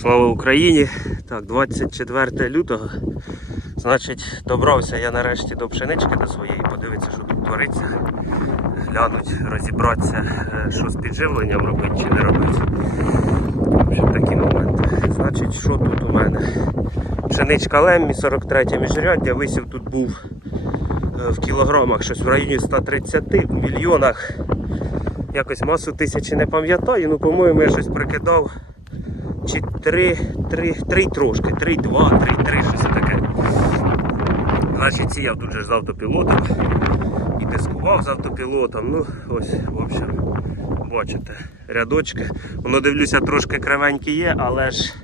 Слава Україні! Так, 24 лютого. Значить, добрався я нарешті до пшенички до своєї, подивитися, що тут твориться. Глянуть, розібратися, е, що з підживленням робити чи не робити. Такі моменти. Значить, що тут у мене? Пшеничка Леммі, 43 міжряддя, висів тут був е, в кілограмах, щось в районі 130, в мільйонах. Якось масу тисячі не пам'ятаю, ну по-моєму я щось прикидав. Чи 3, 3, 3 трошки, 3, 2, 3, 3, щось таке. Значить, сіяв тут же з автопілотом і дискував з автопілотом. Ну, ось, в общем, бачите, рядочки. Воно дивлюся, трошки кривенькі є, але ж,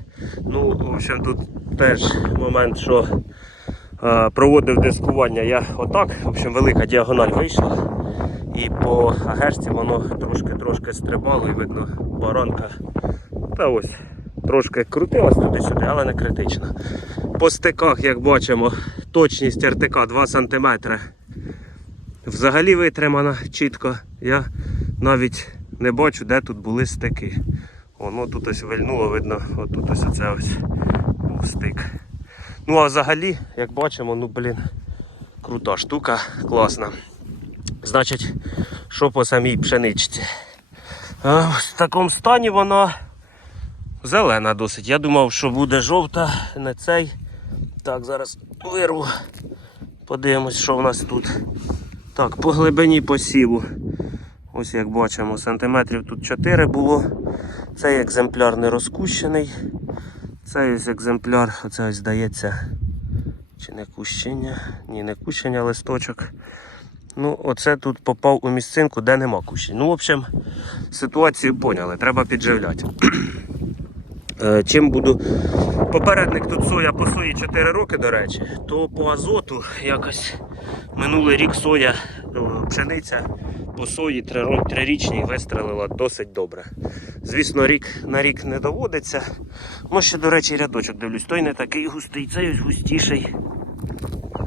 ну, в общем, тут теж момент, що е, проводив дискування я отак, в общем, велика діагональ вийшла. І по агерці воно трошки-трошки стрибало і видно баранка. Та ось трошки крутилась туди-сюди, але не критично. По стиках, як бачимо, точність РТК 2 см. Взагалі витримана чітко. Я навіть не бачу, де тут були стики. Воно тут ось вильнуло, видно, отут ось оце ось був стик. Ну а взагалі, як бачимо, ну блін, крута штука, класна. Значить, що по самій пшеничці? Е, В такому стані вона зелена досить. Я думав, що буде жовта, не цей. Так, зараз вирву. Подивимось, що в нас тут. Так, по глибині посіву. Ось як бачимо, сантиметрів тут 4 було. Цей екземпляр не розкущений. Цей ось екземпляр, оце ось здається. Чи не кущення? Ні, не кущення, листочок. Ну, оце тут попав у місцинку, де нема кущень. Ну, в общем, ситуацію поняли, треба підживляти. Е, Чим буду. Попередник тут соя по сої 4 роки, до речі, то по азоту якось минулий рік соя, пшениця по сої три- трирічній вистрелила досить добре. Звісно, рік на рік не доводиться. Ну, ще, до речі, рядочок дивлюсь, той не такий густий, цей густіший.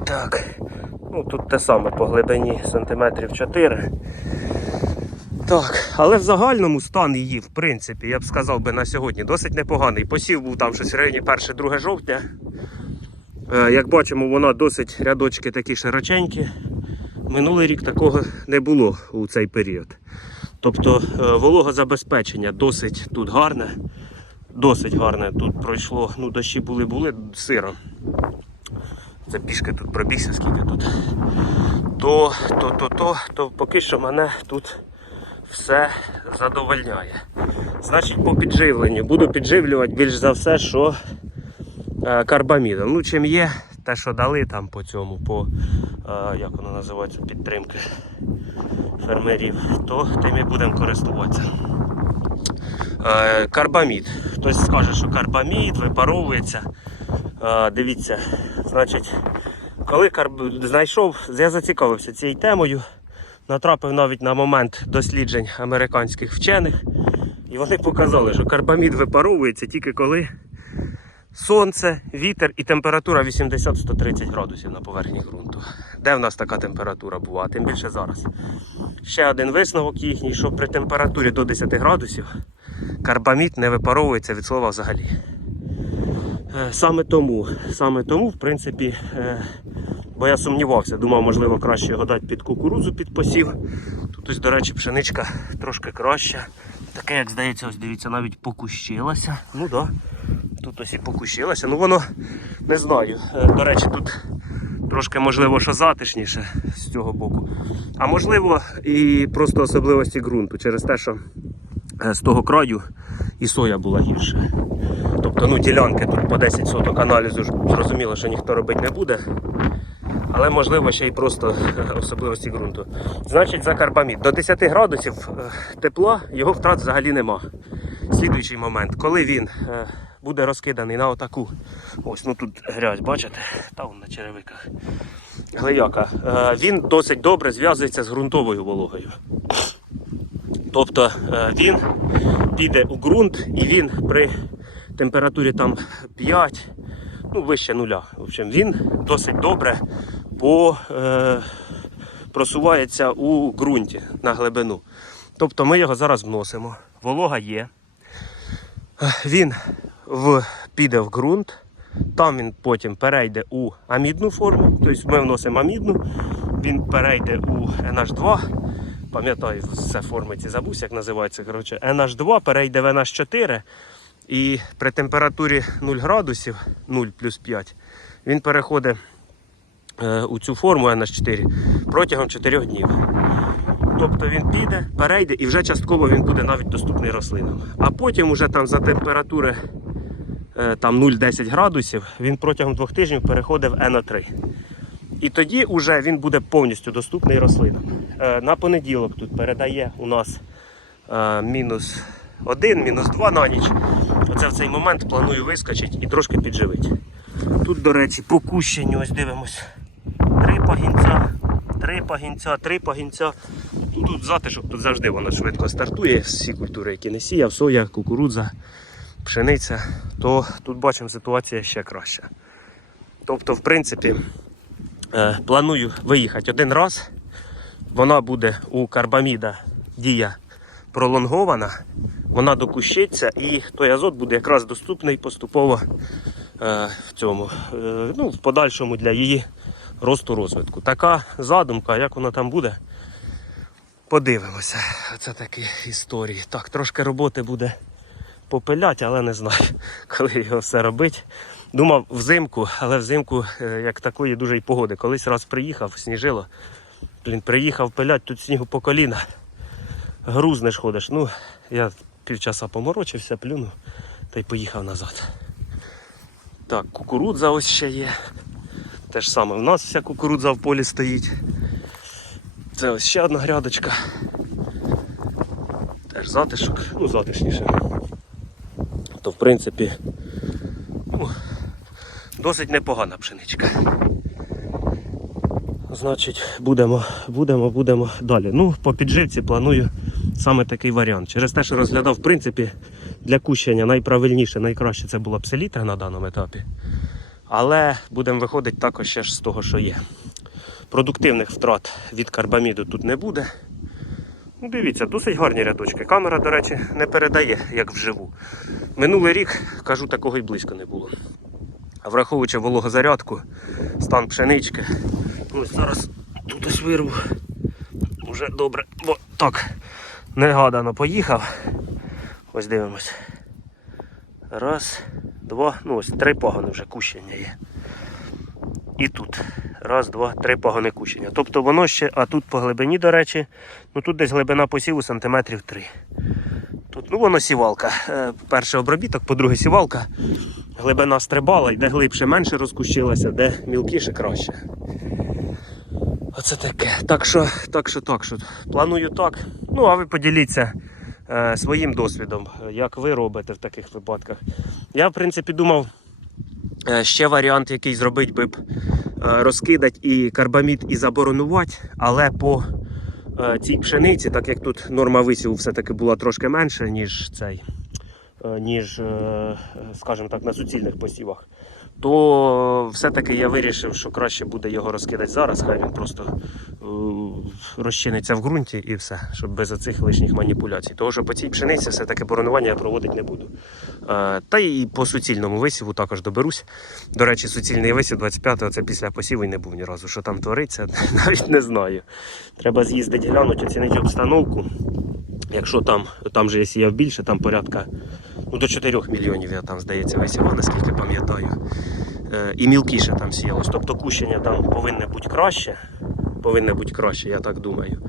Так. Ну, тут те саме по глибині сантиметрів 4. Так, але в загальному стан її, в принципі, я б сказав би на сьогодні досить непоганий. Посів був там щось в районі 1-2 жовтня. Е, Як бачимо, вона досить рядочки такі широченькі. Минулий рік такого не було у цей період. Тобто е, вологозабезпечення досить тут гарне. Досить гарне. Тут пройшло, ну дощі були, були сиро. Це пішки тут пробігся, скільки тут. То, то, то, то, то поки що мене тут все задовольняє. Значить, по підживленню. Буду підживлювати більш за все, що е, карбамідом. Ну, чим є, те, що дали там по цьому, по е, як воно називається, підтримки фермерів, то тим і будемо користуватися. Е, карбамід. Хтось скаже, що карбамід випаровується. Дивіться, значить, коли карб... знайшов, я зацікавився цією темою, натрапив навіть на момент досліджень американських вчених, і вони показали, що карбамід випаровується тільки коли сонце, вітер і температура 80-130 градусів на поверхні ґрунту. Де в нас така температура була, тим більше зараз. Ще один висновок їхній, що при температурі до 10 градусів карбамід не випаровується від слова взагалі. Е, Саме тому, саме тому, в принципі, е, бо я сумнівався, думав, можливо, краще його дати під кукурудзу під посів. Тут ось, до речі, пшеничка трошки краща. Таке, як здається, ось дивіться, навіть покущилася. Ну. Да. Тут ось і покущилася. Ну воно не знаю. Е, До речі, тут трошки можливо, що затишніше з цього боку. А можливо, і просто особливості ґрунту через те, що е, з того краю і соя була гірша. Тобто, ну, ділянки тут по 10 соток аналізу зрозуміло, що ніхто робити не буде. Але можливо ще й просто особливості ґрунту. Значить, за карбамід. До 10 градусів е, тепла його втрат взагалі нема. Слідуючий момент, коли він е, буде розкиданий на отаку. Ось, ну тут грязь, бачите? Та вон на черевиках. Глияка. Е, Він досить добре зв'язується з ґрунтовою вологою. Тобто він піде у ґрунт і він при температурі там 5, ну вище нуля. В общем, він досить добре по, е, просувається у ґрунті на глибину. Тобто ми його зараз вносимо. Волога є. Він в, піде в ґрунт, там він потім перейде у амідну форму, тобто ми вносимо амідну, він перейде у NH2. Пам'ятаю, все форми ці забусь, як називається. Коротше, NH2 перейде в NH4. І при температурі 0 градусів 0 плюс 5 він переходить у цю форму NH4 протягом 4 днів. Тобто він піде, перейде і вже частково він буде навіть доступний рослинам. А потім уже там за температури е, там 0-10 градусів він протягом двох тижнів переходить в NO3. І тоді вже він буде повністю доступний рослинам. Е, На понеділок тут передає у нас е, мінус 1, мінус 2 на ніч. Оце в цей момент планую вискочити і трошки підживити. Тут, до речі, по кущенню, ось дивимось. Пагінця, три пагінця, три пагінця. Ну, тут затишок, тут завжди воно швидко стартує. Всі культури, які не сіяв, соя, кукурудза, пшениця, то тут бачимо ситуація ще краща. Тобто, в принципі, е, планую виїхати один раз. Вона буде у карбаміда дія пролонгована, вона докущиться і той азот буде якраз доступний поступово е, в цьому, е, ну, в подальшому для її росту розвитку. Така задумка, як вона там буде. Подивимося. Це такі історії. Так, трошки роботи буде попиляти, але не знаю, коли його все робити. Думав взимку, але взимку, е, як такої дуже й погоди. Колись раз приїхав, сніжило. Блін, приїхав пилять, тут снігу по коліна. Грузнеш ходиш. Ну, я півчаса поморочився, плюнув та й поїхав назад. Так, кукурудза ось ще є. Те ж саме, в нас вся кукурудза в полі стоїть. Це ось ще одна грядочка. Теж затишок, ну затишніше. То в принципі ну, досить непогана пшеничка. Значить, будемо, будемо, будемо далі. Ну, по підживці планую саме такий варіант. Через те, що розглядав, в принципі, для кущення найправильніше, найкраще це була б селітра на даному етапі. Але будемо виходити також ще ж з того, що є. Продуктивних втрат від карбаміду тут не буде. Ну, дивіться, досить гарні рядочки. Камера, до речі, не передає, як вживу. Минулий рік, кажу, такого й близько не було. А враховуючи вологозарядку, стан пшенички. Ось зараз тут ось вирву. Уже добре. Бо так, негадано поїхав. Ось дивимось. Раз, два, ну ось три пагони вже кущення є. І тут. Раз, два, три пагони кущення. Тобто воно ще, а тут по глибині, до речі, ну тут десь глибина посіву сантиметрів 3. Тут, ну воно сівалка. Е, Перший обробіток, по-друге, сівалка. Глибина стрибала, і де глибше менше розкущилася, де мілкіше краще. Оце таке. Так що, так що, так що. Планую так. Ну, а ви поділіться своїм досвідом, е, як ви робите в таких випадках. Я, в принципі, думав, е, ще варіант, який зробити би б е, розкидати і карбамід, і заборонувати, але по е, цій пшениці, так як тут норма висіву все-таки була трошки менша, ніж цей, е, ніж, е, скажімо так, на суцільних посівах, то все-таки я вирішив, що краще буде його розкидати зараз, хай він просто е, розчиниться в ґрунті і все, щоб без оцих лишніх маніпуляцій. Тому що по цій пшениці все-таки боронування я проводити не буду. Е, Та і по суцільному висіву також доберусь. До речі, суцільний висів 25-го це після посіву і не був ні разу. Що там твориться, навіть не знаю. Треба з'їздити глянути, оцінити обстановку. Якщо там, там же я сіяв більше, там порядка ну, до 4 мільйонів я там, здається, висівав, наскільки пам'ятаю. Е, і мілкіше там сіялось. Тобто кущення там повинне бути краще. Повинне бути краще, я так думаю.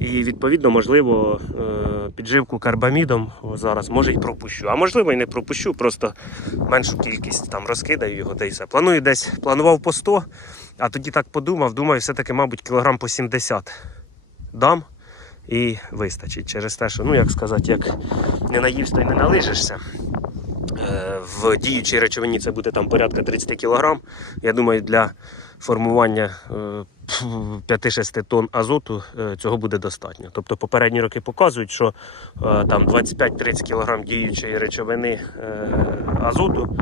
І відповідно, можливо, е, підживку карбамідом зараз може й пропущу. А можливо і не пропущу, просто меншу кількість там розкидаю його та й все. Планую десь, планував по 100, а тоді так подумав, думаю, все-таки, мабуть, кілограм по 70 дам і вистачить. Через те, що, ну як сказати, як не наївся, то й не налижишся. Е, В діючій речовині це буде там порядка 30 кг. Я думаю, для формування е, 5-6 тонн азоту е, цього буде достатньо. Тобто попередні роки показують, що е, там 25-30 кг діючої речовини е, азоту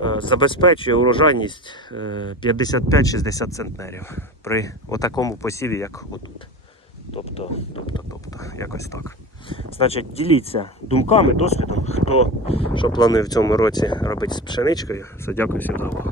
е, забезпечує урожайність е, 55-60 центнерів при отакому посіві, як отут. Тобто, тобто, тобто, якось так. Значить, діліться думками, досвідом, хто що планує в цьому році робити з пшеничкою. Все, дякую всім за увагу.